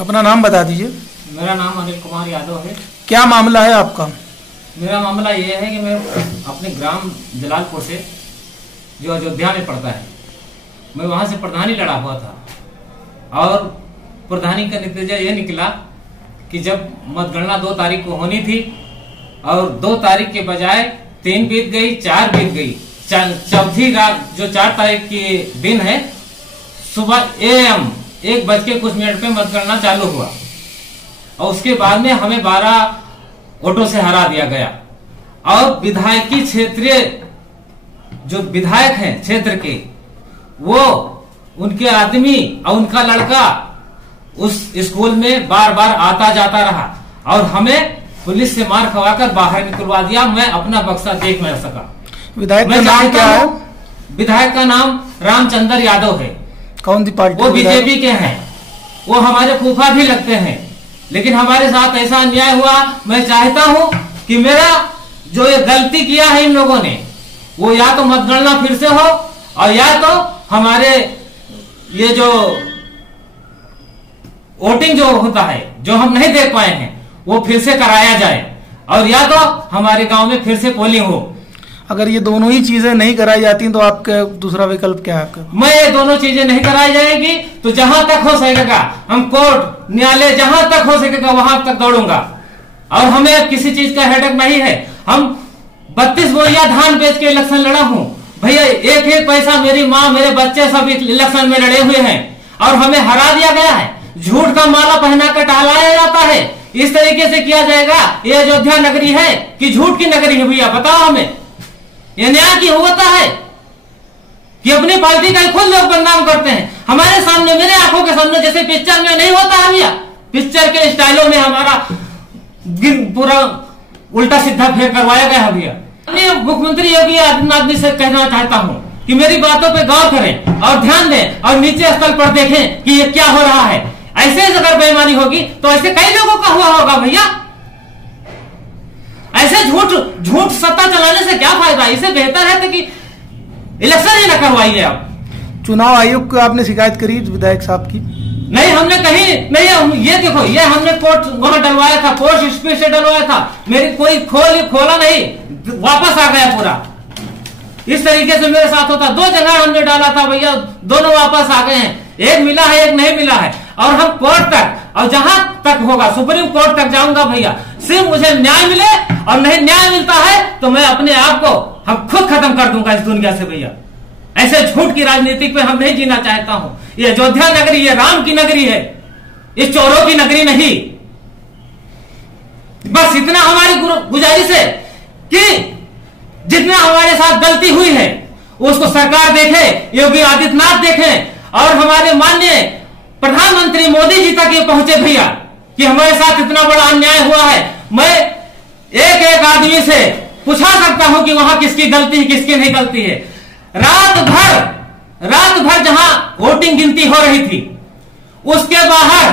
अपना नाम बता दीजिए। मेरा नाम अनिल कुमार यादव है। क्या मामला है आपका? मेरा मामला ये है कि मैं अपने ग्राम जलालपुर से, जो अयोध्या में पड़ता है, मैं वहां से प्रधानी लड़ा हुआ था और प्रधानी का नतीजा ये निकला कि जब मतगणना 2 तारीख को होनी थी और 2 तारीख के बजाय 3 बीत गई, 4 बीत गई। चौथी रात जो 4 तारीख की दिन है, सुबह AM 1 कुछ मिनट पे मतगणना चालू हुआ और उसके बाद में हमें 12 वोटों से हरा दिया गया। और विधायकी क्षेत्रीय जो विधायक हैं क्षेत्र के, वो उनके आदमी और उनका लड़का उस स्कूल में बार बार आता जाता रहा और हमें पुलिस से मार खवाकर बाहर निकलवा दिया। मैं अपना बक्सा देख नहीं सका। विधायक का नाम क्या है? विधायक का नाम रामचंद्र यादव है। कौन सी पार्टी? वो बीजेपी के हैं। वो हमारे फूफा भी लगते हैं, लेकिन हमारे साथ ऐसा अन्याय हुआ। मैं चाहता हूं कि मेरा जो ये गलती किया है इन लोगों ने, वो या तो मतगणना फिर से हो और या तो हमारे ये जो वोटिंग जो होता है, जो हम नहीं देख पाए हैं, वो फिर से कराया जाए और या तो हमारे गांव में फिर से पोलिंग हो। अगर ये दोनों ही चीजें नहीं कराई जाती तो आपका दूसरा विकल्प क्या है आपका? मैं ये दोनों चीजें नहीं कराई जाएगी तो जहां तक हो सकेगा हम कोर्ट न्यायालय जहां तक हो सकेगा वहां तक दौड़ूंगा। और हमें किसी चीज का हेडेक नहीं है। हम 32 बोरिया धान बेच के इलेक्शन लड़ा हूं भैया। एक पैसा मेरी माँ मेरे बच्चे सब इलेक्शन में लड़े हुए हैं और हमें हरा दिया गया है। झूठ का माला पहना कर टहलाया जाता है। इस तरीके से किया जाएगा? ये अयोध्या नगरी है कि झूठ की नगरी है भैया? बताओ हमें। ये न्याय की होता है कि अपनी पार्टी का खुद लोग बदनाम करते हैं हमारे सामने, मेरे आंखों के सामने, जैसे पिक्चर में नहीं होता है भैया। पिक्चर के स्टाइलों में हमारा पूरा उल्टा सीधा फेर करवाया गया है भैया। मुख्यमंत्री योगी आदित्यनाथ जी से कहना चाहता हूं कि मेरी बातों पे गौर करें और ध्यान दें और नीचे स्थल पर देखें कि ये क्या हो रहा है। ऐसे अगर बेईमानी होगी तो ऐसे कई लोगों का हुआ होगा भैया। ऐसे झूठ सत्ता चलाने से क्या फायदा? इससे बेहतर है कि इलेक्शन ही न करवाइए आप। चुनाव आयोग को आपने शिकायत करी विधायक साहब की? नहीं, हमने कहीं नहीं। ये देखो, ये हमने कोर्ट वहां डलवाया था, पोस्ट स्पीड से डलवाया था। मेरी कोई खोला नहीं, वापस आ गया पूरा। इस तरीके से मेरे साथ होता। 2 जगह हमने डाला था भैया, दोनों वापस आ गए हैं। एक मिला है, एक नहीं मिला है। और हम कोर्ट तक, और जहां तक होगा सुप्रीम कोर्ट तक जाऊंगा भैया। सिर्फ मुझे न्याय मिले और नहीं न्याय मिलता है तो मैं अपने आप को हम खुद खत्म कर दूंगा इस दुनिया से भैया। ऐसे झूठ की राजनीति पे हम नहीं जीना चाहता हूं। ये अयोध्या नगरी, ये राम की नगरी है, इस चोरों की नगरी नहीं। बस इतना हमारी गुजारिश है कि जितना हमारे साथ गलती हुई है उसको सरकार देखे, योगी आदित्यनाथ देखे और हमारे माननीय प्रधानमंत्री मोदी जी तक ये पहुंचे भैया कि हमारे साथ इतना बड़ा अन्याय हुआ है। मैं एक आदमी से पूछा सकता हूं कि वहां किसकी गलती है, किसकी नहीं गलती है। रात भर जहां वोटिंग गिनती हो रही थी उसके बाहर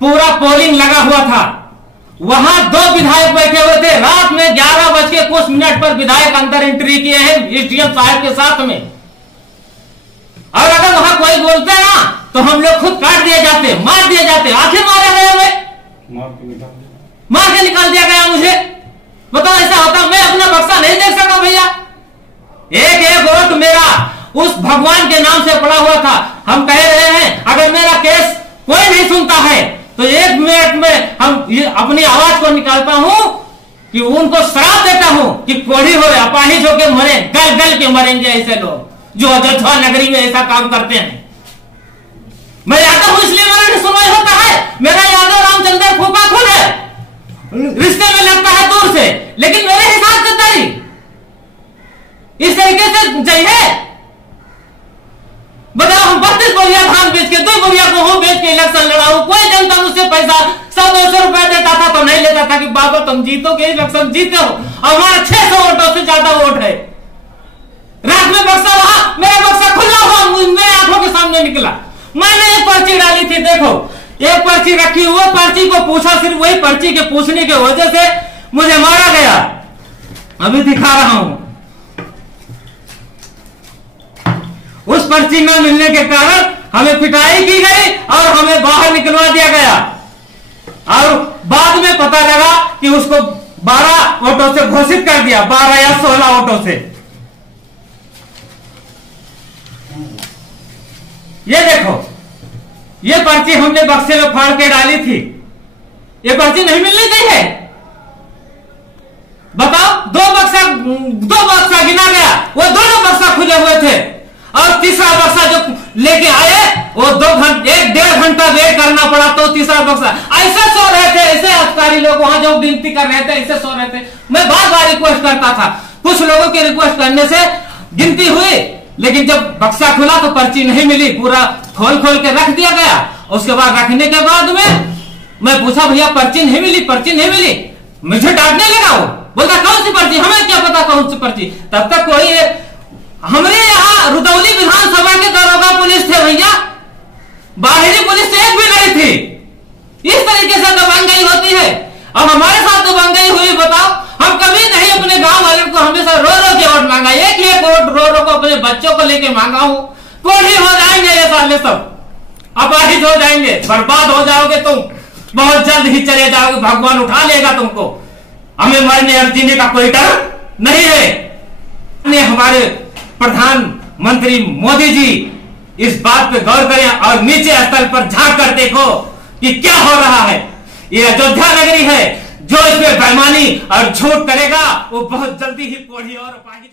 पूरा पोलिंग लगा हुआ था। वहां 2 विधायक बैठे हुए थे। रात में 11 कुछ मिनट पर विधायक अंदर एंट्री किए हैं एसडीएम साहब के साथ में। और अगर वहां कोई बोलते ना तो हम लोग खुद काट दिए जाते, मार दिए जाते। आंखें मारे गए हुए, मार के निकाल दिया गया मुझे। बताओ ऐसा होता? मैं अपना बक्सा नहीं देख सका भैया। एक वोट मेरा उस भगवान के नाम से पड़ा हुआ था। हम कह रहे हैं अगर मेरा केस कोई नहीं सुनता है तो 1 मिनट में हम ये अपनी आवाज को निकालता हूं कि उनको श्राप देता हूं कि कोढ़ी हो, अपाहिज होकर मरे, गल गल के मरेंगे ऐसे लोग जो अयोध्या नगरी में ऐसा काम करते हैं। मैं यादव हूं इसलिए मेरा सुनवाई होता है। मेरा यादव रामचंद्र फूफा खुद है, रिश्ते में लगता है दूर से, लेकिन मेरे हिसाब गद्दारी इस तरीके से चाहिए। बताओ, हम 32 बोरिया धान बेच के 2 बोरिया गेहूं बेच के इलेक्शन लड़ा हूं। कोई जनता मुझसे पैसा 100-200 रुपया देता था तो नहीं लेता था कि बाबा तुम जीतोगे, इलेक्शन जीते हो। और हमारा 600 वोटों से ज्यादा वोट है। रात में बक्सा रहा, मेरा बक्सा खुला हुआ मेरे आंखों के सामने निकला। मैंने एक पर्ची डाली थी, देखो एक पर्ची रखी हुई, पर्ची को पूछा, सिर्फ वही पर्ची के पूछने की वजह से मुझे मारा गया। अभी दिखा रहा हूं। उस पर्ची न मिलने के कारण हमें पिटाई की गई और हमें बाहर निकलवा दिया गया। और बाद में पता लगा कि उसको 12 वोटों से घोषित कर दिया, 12 या 16 वोटों से। ये देखो, ये पर्ची हमने बक्से में फाड़ के डाली थी, ये पर्ची नहीं मिलनी चाहिए। बताओ, दो बक्सा गिना गया, वो दोनों बक्सा खुले हुए थे, और तीसरा बक्सा जो लेके आए वो 1.5 घंटा वेट करना पड़ा, तो तीसरा बक्सा ऐसे सो रहे थे, ऐसे अधिकारी लोग वहां जो गिनती कर रहे थे ऐसे सो रहे थे। मैं बार बार रिक्वेस्ट करता था, कुछ लोगों के रिक्वेस्ट करने से गिनती हुई, लेकिन जब बक्सा खुला तो पर्ची नहीं मिली, पूरा खोल के रख दिया गया। उसके बाद रखने के बाद में मैं पूछा, भैया पर्ची नहीं मिली। मुझे डांटने लगा, वो बोलता कौन सी पर्ची, हमें क्या पता कौन सी पर्ची। तब तक कोई हमारे यहाँ रुदौली विधानसभा के दरोगा पुलिस थे भैया, बाहरी पुलिस एक भी नहीं थी। इस तरीके से दबंगई होती है, और हमारे साथ दबंगई हुई। बताओ, हम कभी नहीं अपने गांव वालों को हमेशा रो के वोट मांगा, एक वोट रो को अपने बच्चों को लेके मांगा हूं। कोढ़ी हो जाएंगे ये साले सब, अपाहिज हो जाएंगे, बर्बाद हो जाओगे तुम, बहुत जल्द ही चले जाओगे, भगवान उठा लेगा तुमको। हमें मरने और जीने का कोई डर नहीं है। हमारे प्रधानमंत्री मोदी जी इस बात पे गौर करें और नीचे स्तर पर झांक कर देखो कि क्या हो रहा है। ये अयोध्या नगरी है, जो इस पे बेईमानी और झूठ करेगा वो बहुत जल्दी ही कोढ़ी और अपाहिज